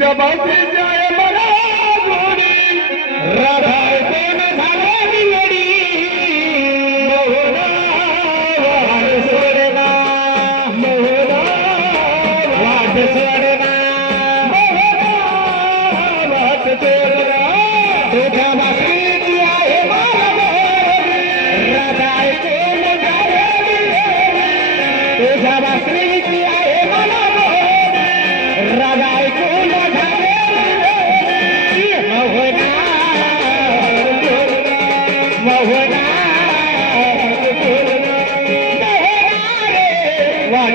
জবাতে যায় বড় ঘরে। রাধার কোন ধারা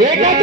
ಏಕ